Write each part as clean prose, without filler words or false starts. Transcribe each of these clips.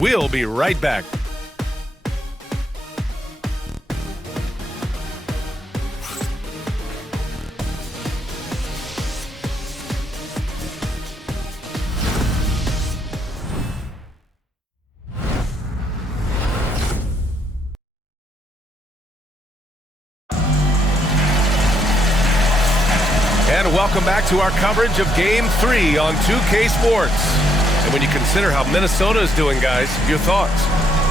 We'll be right back. And welcome back to our coverage of Game 3 on 2K Sports. And when you consider how Minnesota is doing, guys, your thoughts?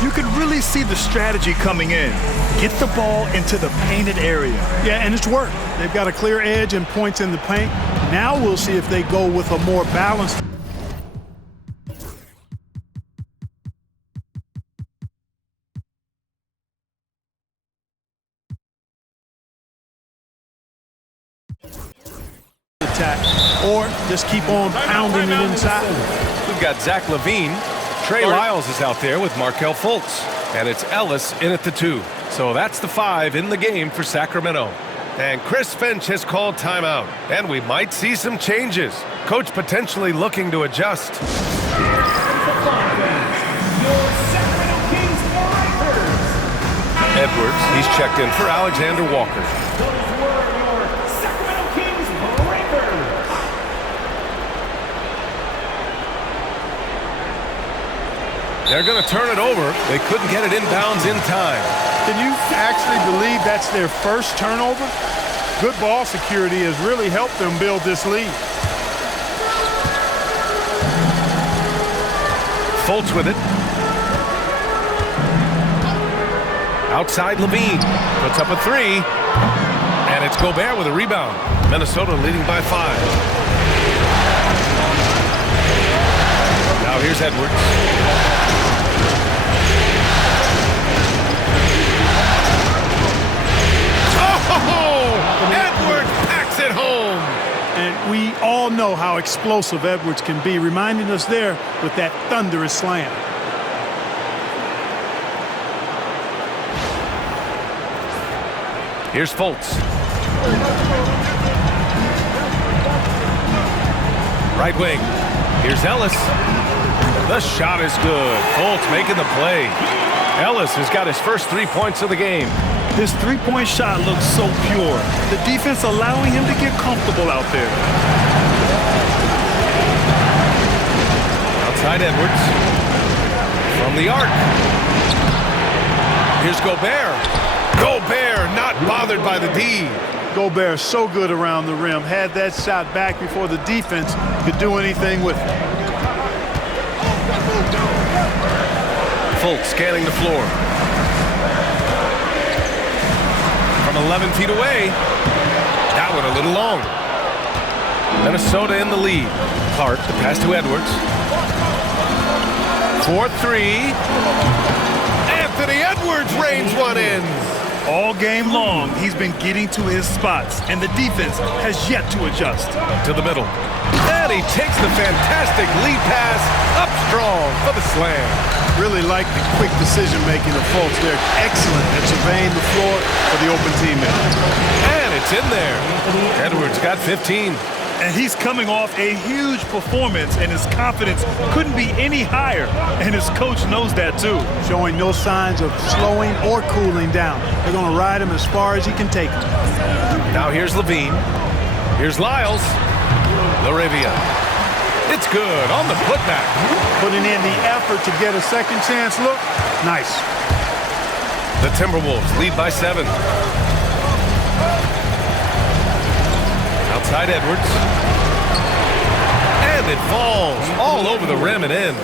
You can really see the strategy coming in. Get the ball into the painted area. Yeah, and it's worked. They've got a clear edge and points in the paint. Now we'll see if they go with a more balanced attack, or just keep on pounding it inside. We've got Zach LaVine. Trey Lyles is out there with Markelle Fultz. And it's Ellis in at the 2. So that's the 5 in the game for Sacramento. And Chris Finch has called timeout. And we might see some changes. Coach potentially looking to adjust. Edwards, he's checked in for Alexander Walker. They're going to turn it over. They couldn't get it inbounds in time. Can you actually believe that's their first turnover? Good ball security has really helped them build this lead. Fultz with it. Outside LaVine. Puts up a 3. And it's Gobert with a rebound. Minnesota leading by 5. Now here's Edwards. Edwards packs it home. And we all know how explosive Edwards can be, reminding us there with that thunderous slam. Here's Fultz. Right wing. Here's Ellis. The shot is good. Fultz making the play. Ellis has got his first 3 points of the game. His three-point shot looks so pure. The defense allowing him to get comfortable out there. Outside Edwards. From the arc. Here's Gobert. Gobert not bothered by the D. Gobert so good around the rim. Had that shot back before the defense could do anything with it. Fultz scanning the floor. From 11 feet away. That one a little long. Minnesota in the lead. Clark, the pass to Edwards. 4-3. Anthony Edwards rains one in. All game long, he's been getting to his spots, and the defense has yet to adjust. To the middle. And he takes the fantastic lead pass up strong for the slam. Really like the quick decision-making of Fultz. They're excellent at surveying the floor for the open teammate. And it's in there. Edwards got 15. And he's coming off a huge performance, and his confidence couldn't be any higher. And his coach knows that, too. Showing no signs of slowing or cooling down. They're going to ride him as far as he can take him. Now here's LaVine. Here's Lyles. LaRivia. It's good on the putback. Putting in the effort to get a second chance look. Nice. The Timberwolves lead by 7. Outside Edwards. And it falls all over the rim and in.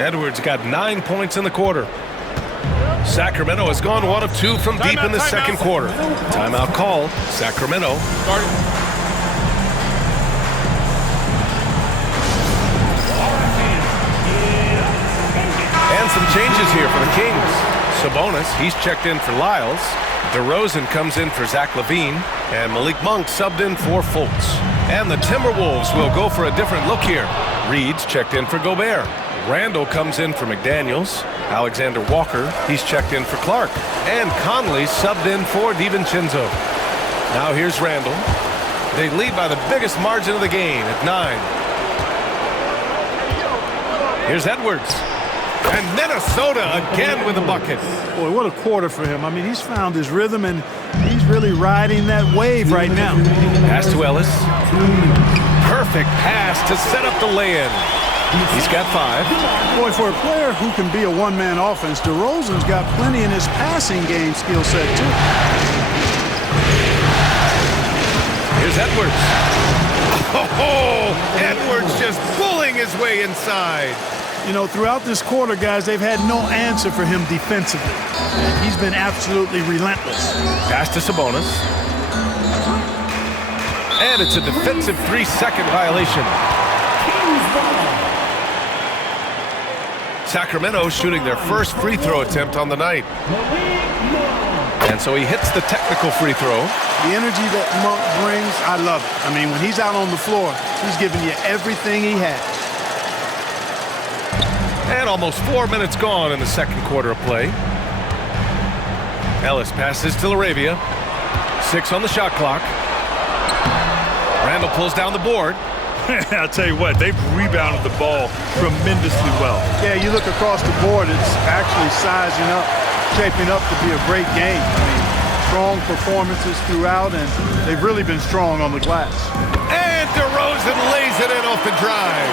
Edwards got 9 points in the quarter. Sacramento has gone 1 of 2 from deep in the second quarter. Timeout call. Sacramento. And some changes here for the Kings. Sabonis, he's checked in for Lyles. DeRozan comes in for Zach LaVine. And Malik Monk subbed in for Fultz. And the Timberwolves will go for a different look here. Reed's checked in for Gobert. Randall comes in for McDaniels. Alexander Walker, he's checked in for Clark. And Conley subbed in for DiVincenzo. Now here's Randall. They lead by the biggest margin of the game at 9. Here's Edwards. And Minnesota again with a bucket. Boy, what a quarter for him. I mean, he's found his rhythm, and he's really riding that wave right now. Pass to Ellis. Perfect pass to set up the lay-in. He's got 5. Boy, for a player who can be a one-man offense, DeRozan's got plenty in his passing game skill set, too. Here's Edwards. Oh, Edwards just pulling his way inside. You know, throughout this quarter, guys, they've had no answer for him defensively. And he's been absolutely relentless. Pass to Sabonis. And it's a defensive 3-second violation. Sacramento shooting their first free throw attempt on the night. And so he hits the technical free throw. The energy that Monk brings, I love it. I mean, when he's out on the floor, he's giving you everything he has. And almost 4 minutes gone in the second quarter of play. Ellis passes to Laravia. 6 on the shot clock. Randall pulls down the board. I'll tell you what, they've rebounded the ball tremendously well. Yeah, you look across the board, it's actually sizing up, shaping up to be a great game. I mean, strong performances throughout, and they've really been strong on the glass. And DeRozan lays it in off the drive.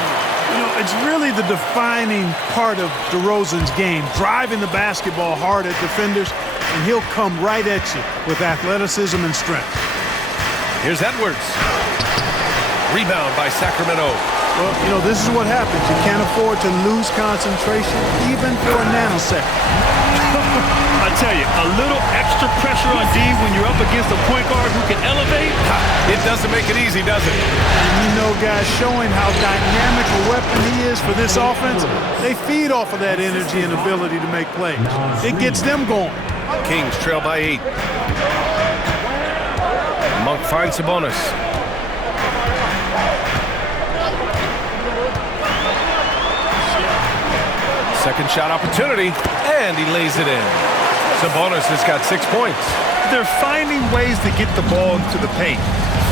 You know, it's really the defining part of DeRozan's game, driving the basketball hard at defenders, and he'll come right at you with athleticism and strength. Here's Edwards. Rebound by Sacramento. Well, you know, this is what happens. You can't afford to lose concentration, even for a nanosecond. I tell you, a little extra pressure on D when you're up against a point guard who can elevate. It doesn't make it easy, does it? And you know, guys, showing how dynamic a weapon he is for this offense, they feed off of that energy and ability to make plays. It gets them going. Kings trail by 8. Monk finds Sabonis. Second shot opportunity, and he lays it in. Sabonis has got 6 points. They're finding ways to get the ball into the paint.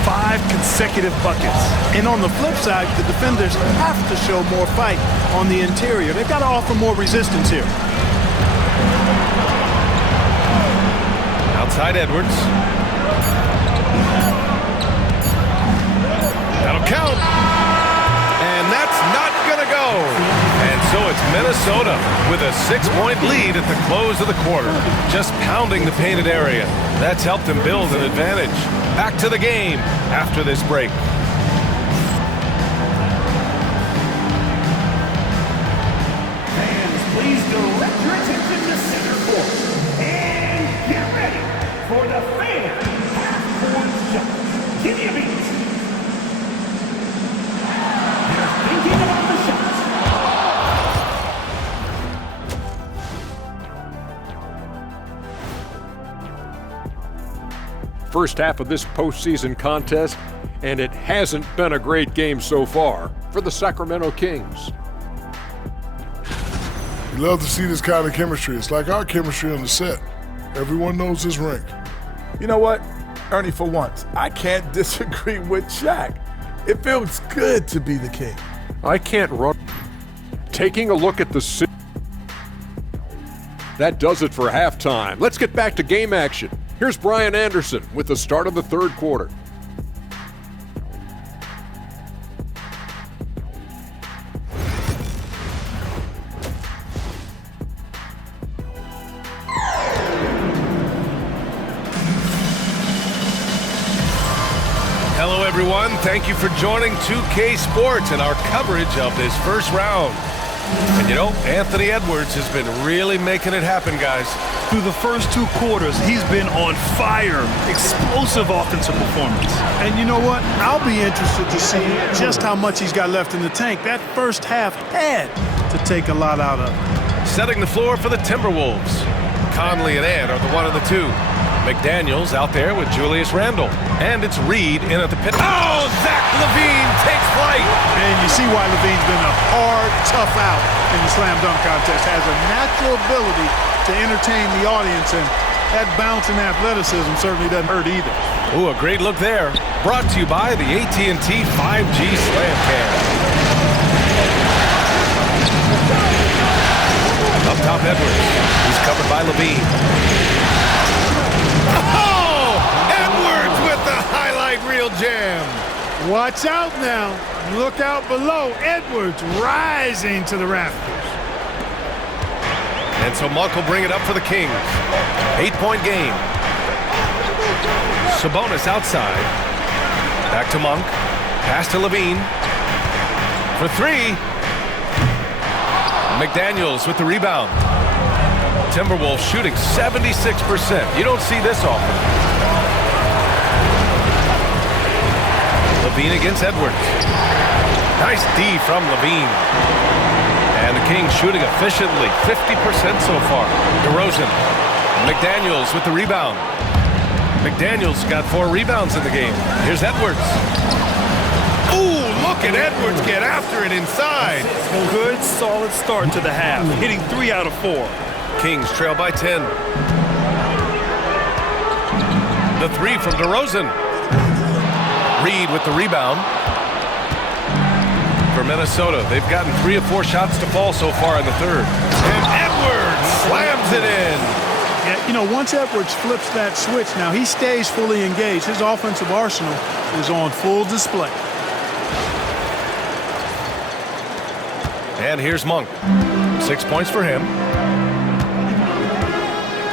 5 consecutive buckets. And on the flip side, the defenders have to show more fight on the interior. They've got to offer more resistance here. Outside Edwards. That'll count. And that's not going to go. And so it's Minnesota with a 6-point lead at the close of the quarter. Just pounding the painted area. That's helped them build an advantage. Back to the game after this break. Fans, please direct your attention to center court. And get ready for the fan half-court shot. Give me a beat. They're thinking about the shots. First half of this postseason contest, and it hasn't been a great game so far for the Sacramento Kings. You love to see this kind of chemistry. It's like our chemistry on the set. Everyone knows his rink. You know what, Ernie, for once, I can't disagree with Shaq. It feels good to be the king. I can't run. Taking a look at the that does it for halftime. Let's get back to game action. Here's Brian Anderson with the start of the third quarter. Hello, everyone. Thank you for joining 2K Sports and our coverage of this first round. And you know, Anthony Edwards has been really making it happen, guys. Through the first 2 quarters, he's been on fire. Explosive offensive performance. And you know what? I'll be interested to see just how much he's got left in the tank. That first half had to take a lot out of it. Setting the floor for the Timberwolves. Conley and Ant are the one of the two. McDaniels out there with Julius Randle. And it's Reed in at the pit. Oh, Zach LaVine takes flight. And you see why LaVine's been a hard, tough out in the slam dunk contest. Has a natural ability to entertain the audience, and that bounce and athleticism certainly doesn't hurt either. Ooh, a great look there. Brought to you by the AT&T 5G Slam Cam. Levine. Oh! Edwards with the highlight reel jam. Watch out now. Look out below. Edwards rising to the rafters. And so Monk will bring it up for the Kings. 8-point game. Sabonis outside. Back to Monk. Pass to Levine. For three. McDaniels with the rebound. Timberwolves shooting 76%. You don't see this often. Levine against Edwards. Nice D from Levine. And the Kings shooting efficiently. 50% so far. DeRozan. McDaniels with the rebound. McDaniels got 4 rebounds in the game. Here's Edwards. Ooh, look at Edwards get after it inside. Good, solid start to the half, hitting 3 out of 4. Kings trail by 10. The 3 from DeRozan. Reed with the rebound. For Minnesota, they've gotten 3 of 4 shots to fall so far in the third. And Edwards slams it in. Yeah, you know, once Edwards flips that switch, now he stays fully engaged. His offensive arsenal is on full display. And here's Monk. 6 points for him.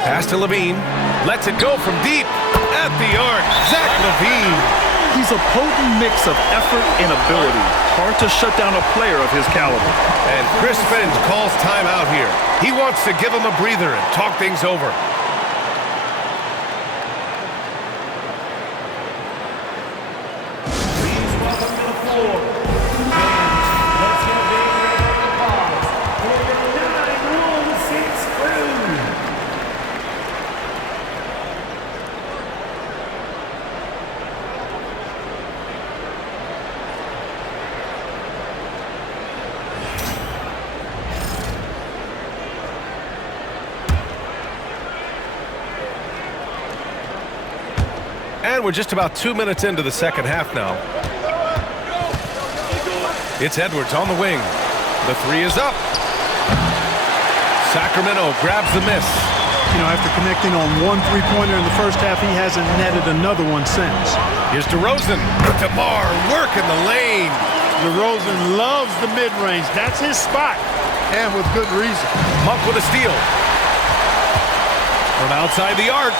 Pass to Levine. Lets it go from deep. At the arc, Zach Levine. He's a potent mix of effort and ability. Hard to shut down a player of his caliber. And Chris Finch calls timeout here. He wants to give him a breather and talk things over. Please welcome to the floor. Let's get a big round of applause for the 916 crew. And we're just about 2 minutes into the second half now. It's Edwards on the wing. The 3 is up. Sacramento grabs the miss. You know, after connecting on 1 3-pointer in the first half, he hasn't netted another one since. Here's DeRozan. DeMar working the lane. DeRozan loves the mid-range. That's his spot, and with good reason. Monk with a steal. From outside the arc.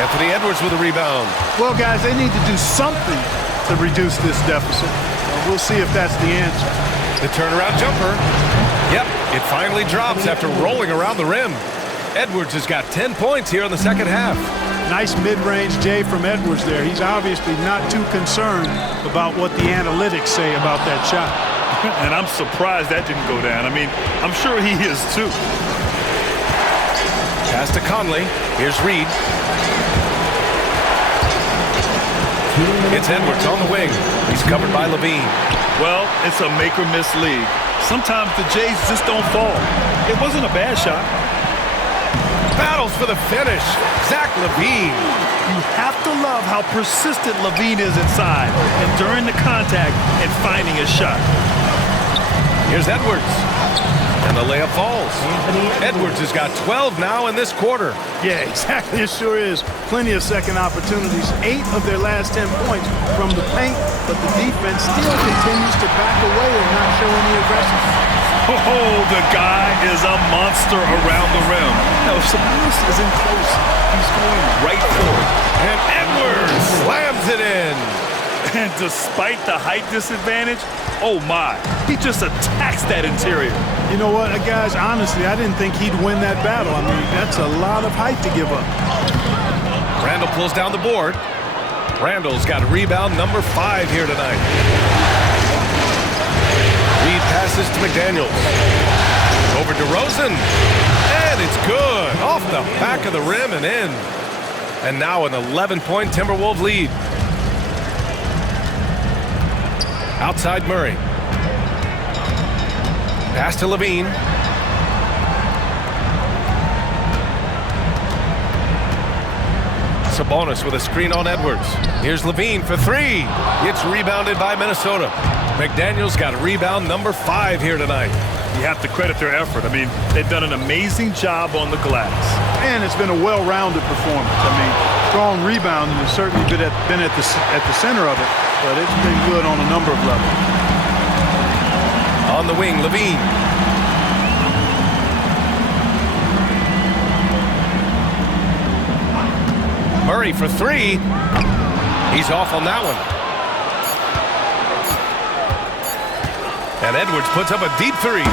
Anthony Edwards with a rebound. Well, guys, they need to do something to reduce this deficit. We'll see if that's the answer. The turnaround jumper. Yep, it finally drops after rolling around the rim. Edwards has got 10 points here in the second half. Nice mid-range J from Edwards there. He's obviously not too concerned about what the analytics say about that shot. And I'm surprised that didn't go down. I mean, I'm sure he is too. Pass to Conley. Here's Reed. It's Edwards on the wing. He's covered by Levine. Well, it's a make-or-miss league. Sometimes the Jays just don't fall. It wasn't a bad shot. Battles for the finish. Zach Levine. You have to love how persistent Levine is inside and during the contact and finding his shot. Here's Edwards. And the layup falls. Edwards has got 12 now in this quarter. Yeah, exactly. It sure is. Plenty of second opportunities. 8 of their last 10 points from the paint, but the defense still continues to back away and not show any aggression. Oh, the guy is a monster around the rim. Now, if Sabonis isn't close, he's going right for it. And Edwards slams it in. And despite the height disadvantage, oh my, he just attacks that interior. You know what, guys, honestly, I didn't think he'd win that battle. I mean, that's a lot of height to give up. Randall pulls down the board. Randall's got rebound number 5 here tonight. Reed passes to McDaniels. Over DeRozan. And it's good. Off the back of the rim and in. And now an 11-point Timberwolves lead. Outside Murray. Pass to Levine. Sabonis with a screen on Edwards. Here's Levine for 3. It's rebounded by Minnesota. McDaniels got rebound number 5 here tonight. You have to credit their effort. I mean, they've done an amazing job on the glass. And it's been a well-rounded performance. I mean, strong rebounding has certainly been at the center of it, but it's been good on a number of levels. On the wing, Levine. Murray for three. He's off on that one. And Edwards puts up a deep three.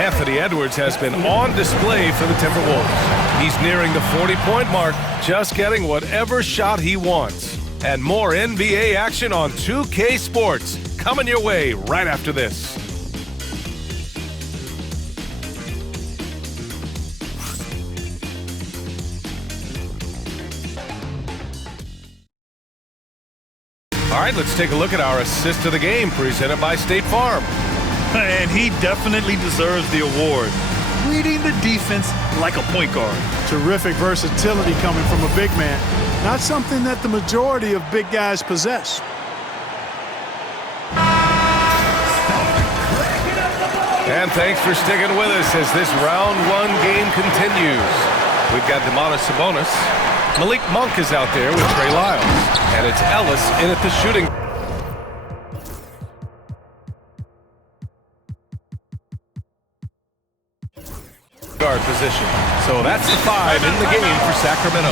Anthony Edwards has been on display for the Timberwolves. He's nearing the 40-point mark, just getting whatever shot he wants. And more NBA action on 2K Sports coming your way right after this. All right, let's take a look at our assist of the game presented by State Farm. And he definitely deserves the award. Reading the defense like a point guard. Terrific versatility coming from a big man. Not something that the majority of big guys possess. And thanks for sticking with us as this round one game continues. We've got Domantas Sabonis. Malik Monk is out there with Trey Lyles. And it's Ellis in at the shooting. Guard position. So that's the 5 in the game for Sacramento.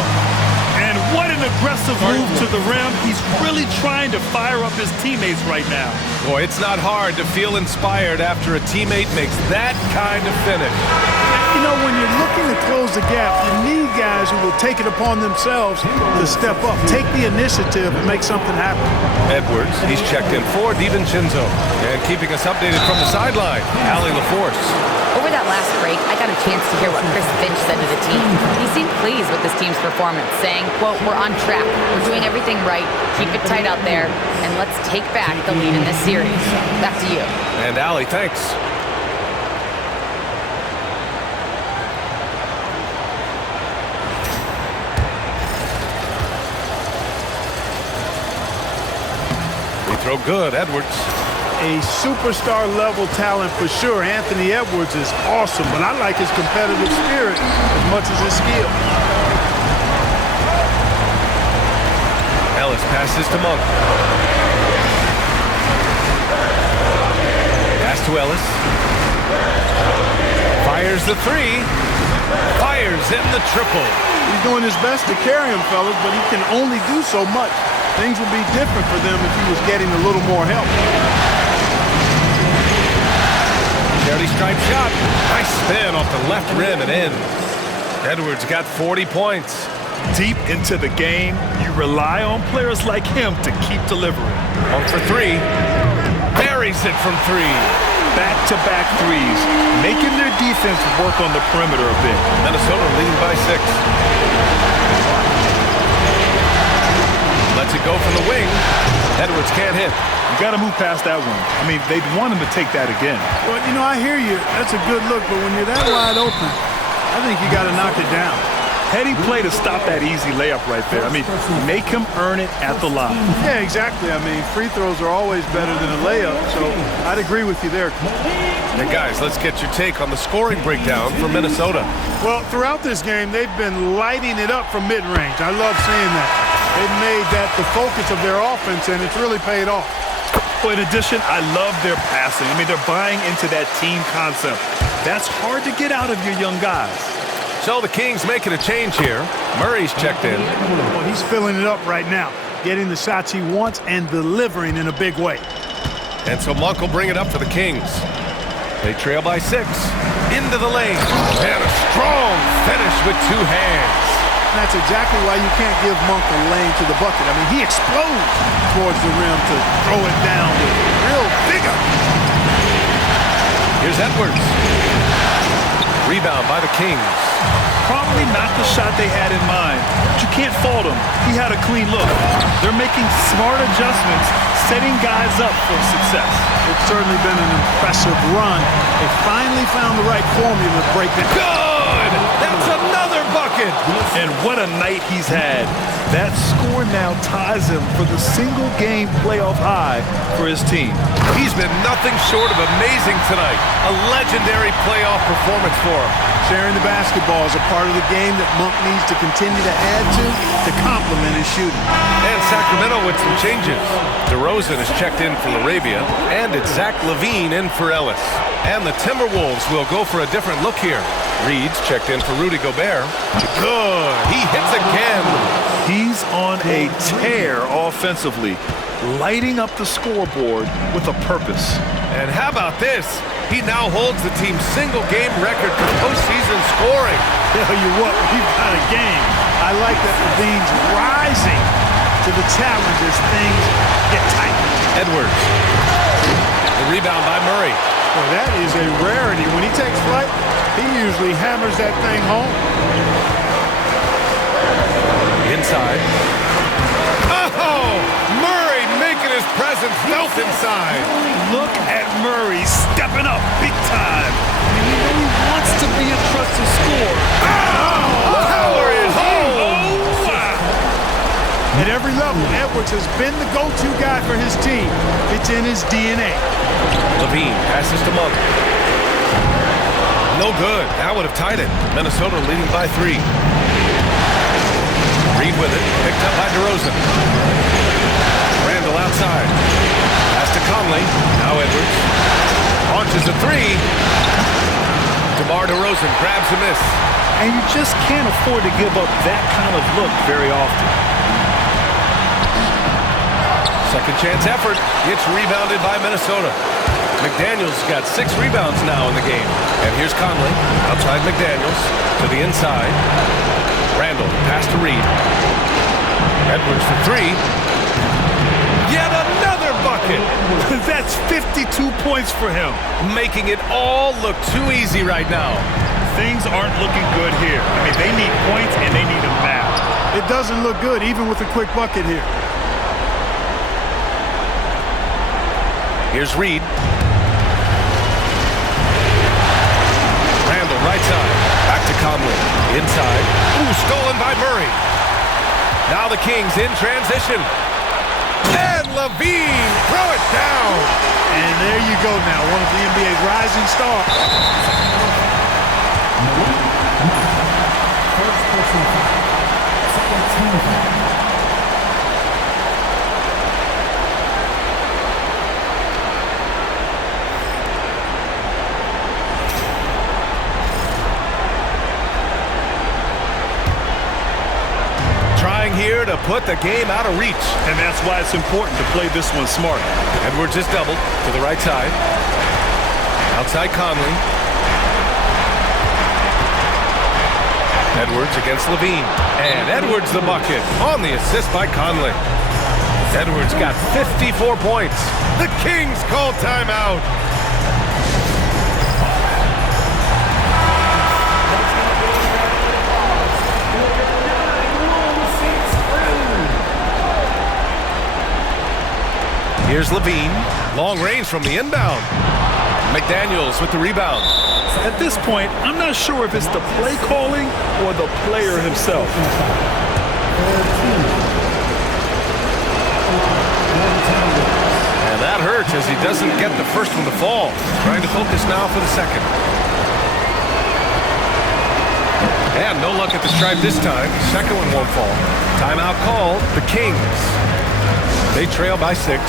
And what an aggressive move to the rim. He's really trying to fire up his teammates right now. Boy, it's not hard to feel inspired after a teammate makes that kind of finish. You know, when you're looking to close the gap, you need guys who will take it upon themselves to step up, take the initiative, and make something happen. Edwards, he's checked in for DiVincenzo. And keeping us updated from the sideline, Allie LaForce. Over that last break, I got a chance to hear what Chris Finch said to the team. He seemed pleased with this team's performance, saying, quote, "We're on track. We're doing everything right. Keep it tight out there, and let's take back the lead in this series." Back to you. And Allie, thanks. Free throw good, Edwards. A superstar-level talent for sure. Anthony Edwards is awesome, but I like his competitive spirit as much as his skill. Ellis passes to Monk. Pass to Ellis. Fires the three. Fires in the triple. He's doing his best to carry him, fellas, but he can only do so much. Things would be different for them if he was getting a little more help. Charity stripe shot. Nice spin off the left rim and in. Edwards got 40 points. Deep into the game, you rely on players like him to keep delivering. Monk for three. Buries it from three. Back-to-back threes, making their defense work on the perimeter a bit. Minnesota leading by 6. Lets it go from the wing. Edwards can't hit. You got to move past that one. I mean, they'd want him to take that again. Well, you know, I hear you. That's a good look, but when you're that wide open, I think you got to knock it down. Heady play to stop that easy layup right there. I mean, make him earn it at the line. Yeah, exactly. I mean, free throws are always better than a layup, so I'd agree with you there. And guys, let's get your take on the scoring breakdown for Minnesota. Well, throughout this game, they've been lighting it up from mid-range. I love seeing that. They've made that the focus of their offense, and it's really paid off. Well, in addition, I love their passing. I mean, they're buying into that team concept. That's hard to get out of your young guys. So the Kings making a change here. Murray's checked in. Well, he's filling it up right now, getting the shots he wants and delivering in a big way. And so Monk will bring it up for the Kings. They trail by 6. Into the lane. And a strong finish with 2 hands. And that's exactly why you can't give Monk a lane to the bucket. I mean, he explodes towards the rim to throw it down with real vigor. Here's Edwards. Rebound by the Kings. Probably not the shot they had in mind, but you can't fault him. He had a clean look. They're making smart adjustments, setting guys up for success. It's certainly been an impressive run. They finally found the right formula to break it. Good! That's another bucket! And what a night he's had. That score now ties him for the single-game playoff high for his team. He's been nothing short of amazing tonight. A legendary playoff performance for him. Sharing the basketball is a part of the game that Monk needs to continue to add to complement his shooting. And Sacramento with some changes. DeRozan is checked in for Laravia, and it's Zach LaVine in for Ellis. And the Timberwolves will go for a different look here. Reed's checked in for Rudy Gobert. Good. He hits again. He's on a tear offensively, lighting up the scoreboard with a purpose. And how about this? He now holds the team's single-game record for postseason scoring. Tell you what, we've got a game. I like that LaVine's rising to the challenge as things get tight. Edwards. The rebound by Murray. Well, that is a rarity. When he takes flight, he usually hammers that thing home. Inside. Oh! Murray making his presence felt inside. Look at Murray stepping up big time. He really wants to be a trusted scorer. Oh! Power is home! Oh, wow! At every level, Edwards has been the go-to guy for his team. It's in his DNA. LaVine passes to Monk. No good. That would have tied it. Minnesota leading by 3. Reed with it. Picked up by DeRozan. Randall outside. Pass to Conley. Now Edwards. Launches a 3. DeMar DeRozan grabs a miss. And you just can't afford to give up that kind of look very often. Second chance effort. It's rebounded by Minnesota. McDaniels got 6 rebounds now in the game. And here's Conley. Outside McDaniels. To the inside. Randall. Pass to Reed. Edwards for 3. Yet another bucket. That's 52 points for him. Making it all look too easy right now. Things aren't looking good here. I mean, they need points and they need them now. It doesn't look good, even with a quick bucket here. Here's Reed. Randall, right side. Back to Conley. Inside. Ooh, stolen by Murray. Now the Kings in transition. And LaVine, throw it down. And there you go now, one of the NBA's rising stars. First person foul. Second team foul. Here to put the game out of reach. And that's why it's important to play this one smart. Edwards is doubled to the right side. Outside Conley. Edwards against LaVine. And Edwards the bucket on the assist by Conley. Edwards got 54 points. The Kings call timeout. Here's LaVine. Long range from the inbound. McDaniels with the rebound. At this point, I'm not sure if it's the play calling or the player himself. And that hurts as he doesn't get the first one to fall. Trying to focus now for the second. And no luck at the stripe this time. Second one won't fall. Timeout called. The Kings. They trail by 6.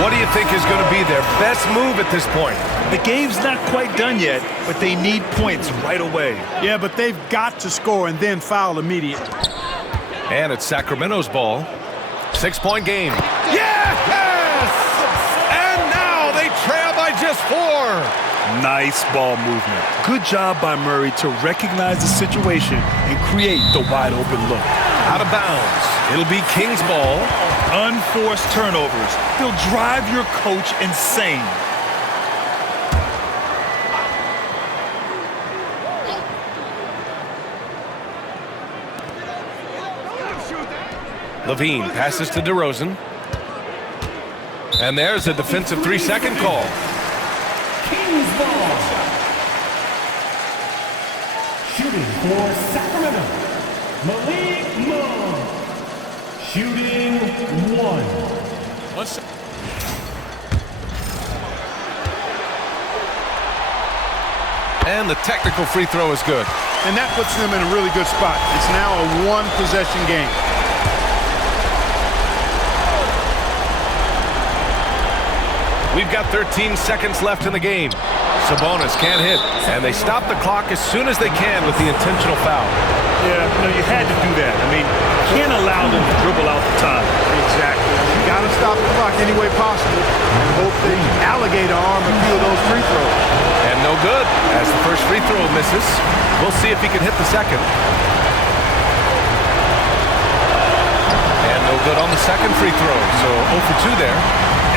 What do you think is going to be their best move at this point? The game's not quite done yet, but they need points right away. Yeah, but they've got to score and then foul immediately. And it's Sacramento's ball. 6-point game. Yes! And now they trail by just 4. Nice ball movement. Good job by Murray to recognize the situation and create the wide open look. Out of bounds. It'll be Kings ball. Unforced turnovers. They'll drive your coach insane. LaVine passes to DeRozan. And there's a defensive 3-second call. Kings ball. Shooting for Sacramento, Malik Monk. Shooting 1. And the technical free throw is good. And that puts them in a really good spot. It's now a one-possession game. We've got 13 seconds left in the game. Sabonis can't hit, and they stop the clock as soon as they can with the intentional foul. Yeah, you had to do that. I mean, you can't allow them to dribble out the time. Exactly. You got to stop the clock any way possible and hope they alligator arm a few of those free throws. And no good, as the first free throw misses. We'll see if he can hit the second. And no good on the second free throw, so 0 for 2 there.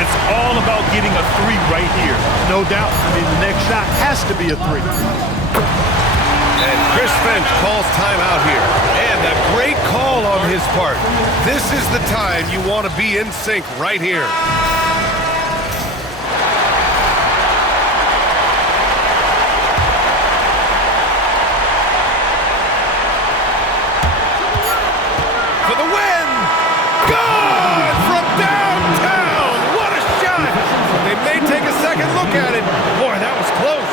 It's all about getting a three right here. No doubt. I mean, the next shot has to be a three. And Chris Finch calls timeout here. And a great call on his part. This is the time you want to be in sync right here. For the win! Good from downtown! What a shot! They may take a second look at it. Boy, that was close.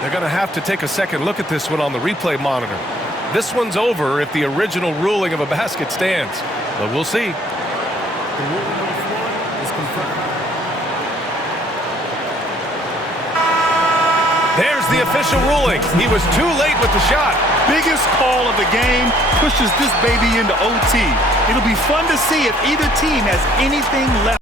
They're going to have to take a second look at this one on the replay monitor. This one's over if the original ruling of a basket stands. But we'll see. The ruling on the floor is confirmed. There's the official ruling. He was too late with the shot. Biggest call of the game, pushes this baby into OT. It'll be fun to see if either team has anything left.